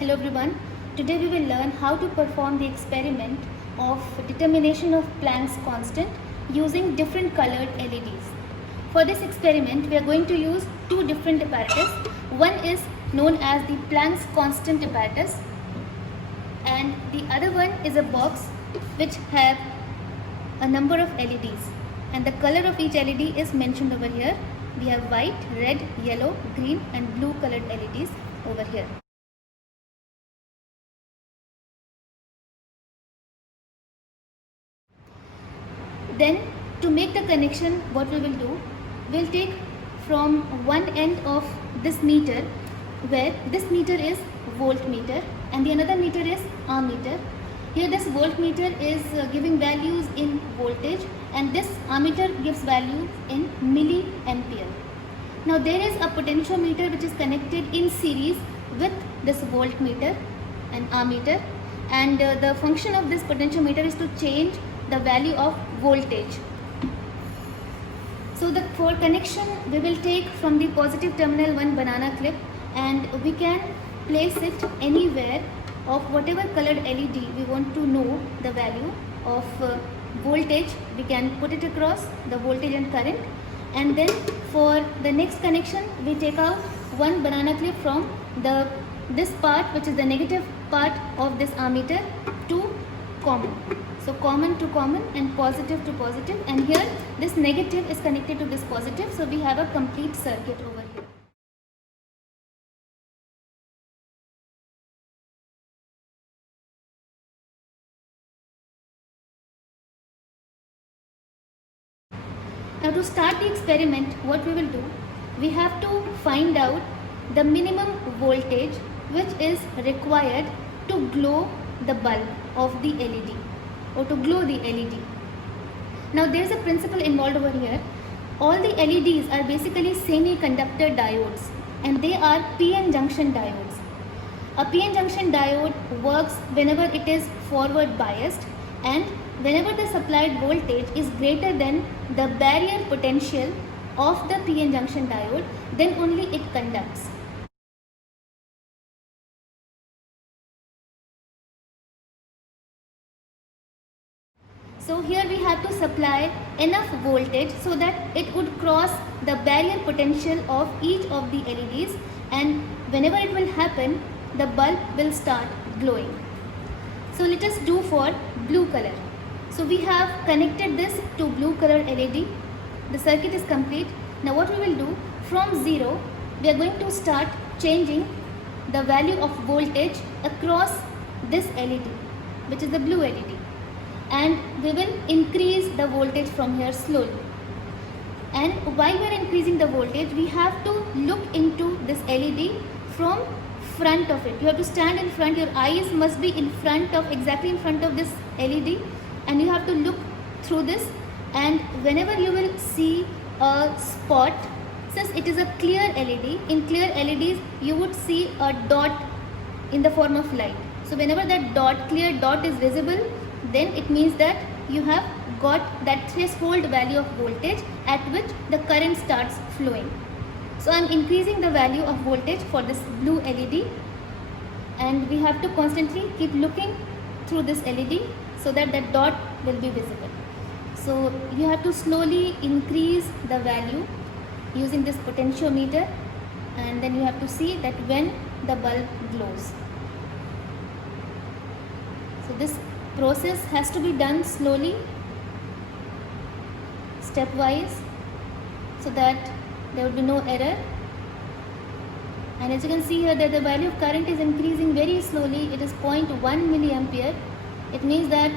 Hello everyone. Today we will learn how to perform the experiment of determination of Planck's constant using different colored LEDs. For this experiment we are going to use two different apparatus. One is known as the Planck's constant apparatus and the other one is a box which have a number of LEDs, and the color of each LED is mentioned over here. We have white, red, yellow, green and blue colored LEDs over here. Then to make the connection, what we will do, we'll take from one end of this meter, where this meter is voltmeter and the another meter is ammeter. Here this voltmeter is giving values in voltage and this ammeter gives values in milliampere. Now there is a potentiometer which is connected in series with this voltmeter and ammeter, and the function of this potentiometer is to change the value of voltage. So for connection we will take from the positive terminal one banana clip and we can place it anywhere of whatever colored LED we want to know the value of voltage. We can put it across the voltage and current, and then for the next connection we take out one banana clip from this part which is the negative part of this ammeter to common. So common to common and positive to positive, and here this negative is connected to this positive, so we have a complete circuit over here. Now to start the experiment, what we will do, we have to find out the minimum voltage which is required to glow the bulb of the LED or to glow the LED. Now there is a principle involved over here. All the LEDs are basically semiconductor diodes and they are PN junction diodes. A PN junction diode works whenever it is forward biased and whenever the supplied voltage is greater than the barrier potential of the PN junction diode, then only it conducts. So here we have to supply enough voltage so that it would cross the barrier potential of each of the LEDs, and whenever it will happen, the bulb will start glowing. So let us do for blue color. So we have connected this to blue color LED. The circuit is complete. Now what we will do, from 0 we are going to start changing the value of voltage across this LED, which is the blue LED, and we will increase the voltage from here slowly. And while we are increasing the voltage, we have to look into this LED from front of it. You have to stand in front, your eyes must be in front of, exactly in front of this LED, and you have to look through this, and whenever you will see a spot, since it is a clear LED, in clear LEDs you would see a dot in the form of light. So whenever that dot, clear dot is visible, then it means that you have got that threshold value of voltage at which the current starts flowing. So I am increasing the value of voltage for this blue LED, and we have to constantly keep looking through this LED so that the dot will be visible. So you have to slowly increase the value using this potentiometer, and then you have to see that when the bulb glows. So this process has to be done slowly, stepwise, so that there will be no error. And as you can see here that the value of current is increasing very slowly. It is 0.1 milliampere. It means that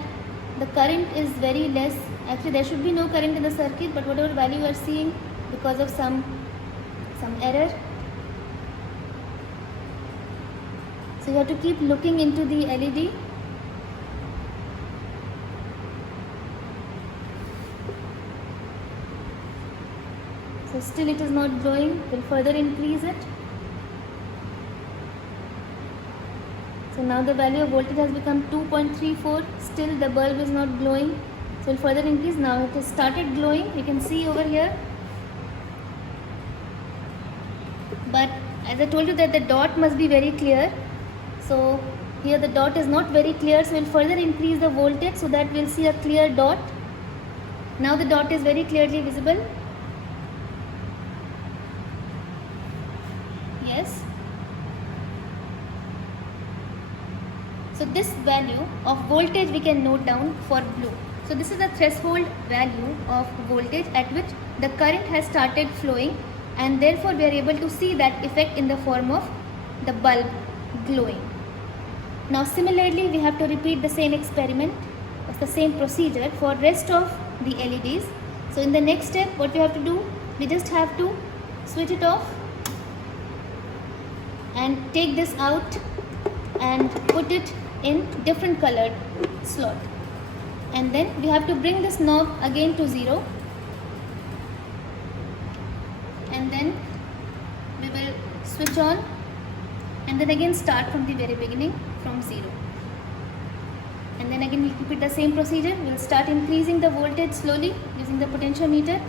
the current is very less. Actually there should be no current in the circuit, but whatever value you are seeing because of some error. So you have to keep looking into the LED. So still it is not glowing. We'll further increase it. So now the value of voltage has become 2.34. Still the bulb is not glowing. So we'll further increase. Now it has started glowing. You can see over here. But as I told you that the dot must be very clear. So here the dot is not very clear, so we'll further increase the voltage so that we'll see a clear dot. Now the dot is very clearly visible. Yes. So this value of voltage we can note down for blue. So this is the threshold value of voltage at which the current has started flowing, and therefore we are able to see that effect in the form of the bulb glowing. Now similarly we have to repeat the same experiment, the same procedure for rest of the LEDs. So in the next step what we have to do, we just have to switch it off and take this out and put it in different colored slot, and then we have to bring this knob again to 0, and then we will switch on and then again start from the very beginning from 0, and then again we'll repeat the same procedure. We'll start increasing the voltage slowly using the potentiometer,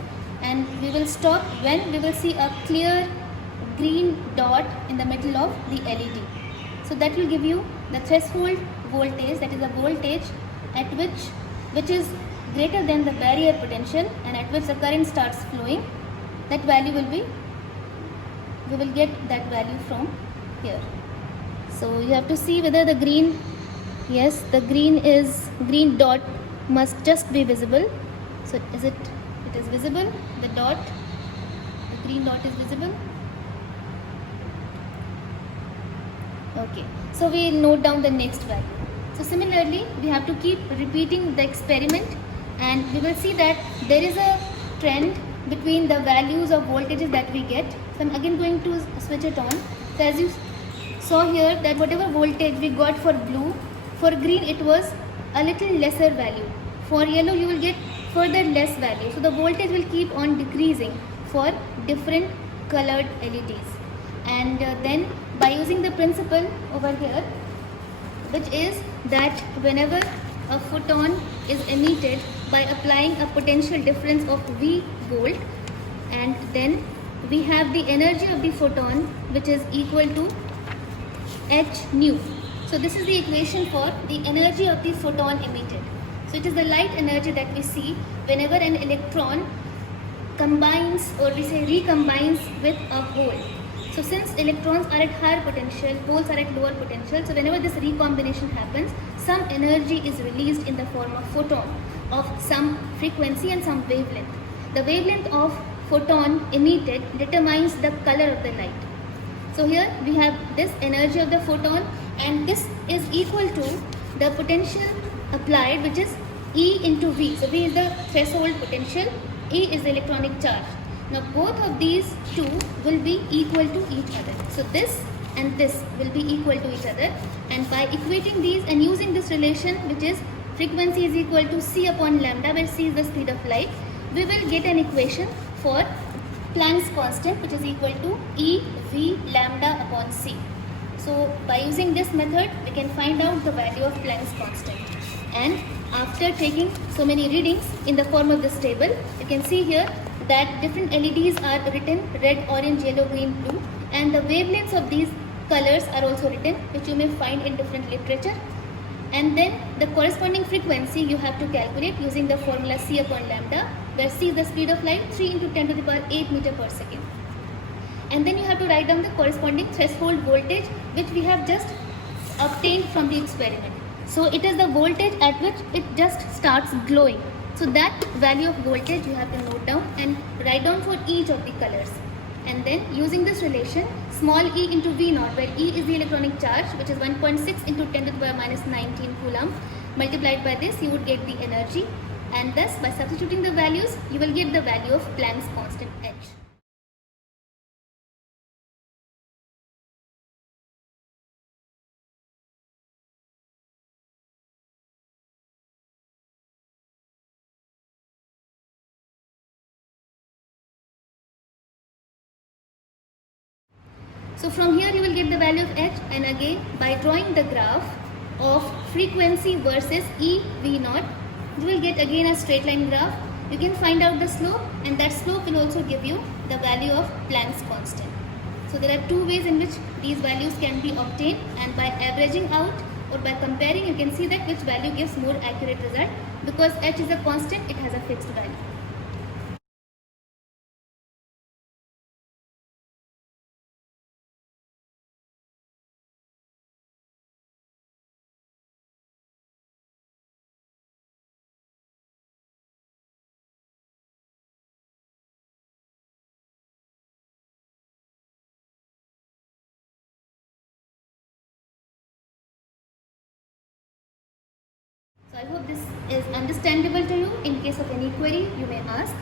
and we will stop when we will see a clear green dot in the middle of the LED. So that will give you the threshold voltage, that is the voltage at which is greater than the barrier potential and at which the current starts flowing. That value will be, we will get that value from here. So you have to see whether the green, yes, the green dot must just be visible. So it is visible, the green dot is visible. Okay, so we will note down the next value. So similarly we have to keep repeating the experiment, and we will see that there is a trend between the values of voltages that we get. So I'm again going to switch it on. So as you saw here that whatever voltage we got for blue, for green it was a little lesser value. For yellow you will get further less value. So the voltage will keep on decreasing for different colored LEDs. And then by using the principle over here, which is that whenever a photon is emitted by applying a potential difference of V volt, and then we have the energy of the photon which is equal to h nu. So this is the equation for the energy of the photon emitted. So it is the light energy that we see whenever an electron combines, or we say recombines, with a hole. So since electrons are at higher potential, holes are at lower potential, so whenever this recombination happens, some energy is released in the form of photon of some frequency and some wavelength. The wavelength of photon emitted determines the color of the light. So here we have this energy of the photon, and this is equal to the potential applied, which is E into V. So V is the threshold potential, E is the electronic charge. Now both of these two will be equal to each other. So this and this will be equal to each other, and by equating these and using this relation, which is frequency is equal to c upon lambda, where c is the speed of light, we will get an equation for Planck's constant, which is equal to E V lambda upon c. So by using this method we can find out the value of Planck's constant, and after taking so many readings in the form of this table, you can see here that different LEDs are written red, orange, yellow, green, blue, and the wavelengths of these colors are also written, which you may find in different literature. And then the corresponding frequency you have to calculate using the formula c upon lambda, where c is the speed of light, 3 into 10 to the power 8 meter per second. And then you have to write down the corresponding threshold voltage, which we have just obtained from the experiment. So it is the voltage at which it just starts glowing. So that value of voltage you have to note down and write down for each of the colors. And then using this relation, small e into V naught, where E is the electronic charge, which is 1.6 into 10 to the power minus 19 coulomb, multiplied by this, you would get the energy. And thus, by substituting the values, you will get the value of Planck's constant H. So from here you will get the value of H, and again by drawing the graph of frequency versus E V naught, you will get again a straight line graph. You can find out the slope, and that slope will also give you the value of Planck's constant. So there are two ways in which these values can be obtained, and by averaging out or by comparing you can see that which value gives more accurate result. Because h is a constant, it has a fixed value. So I hope this is understandable to you. In case of any query, you may ask.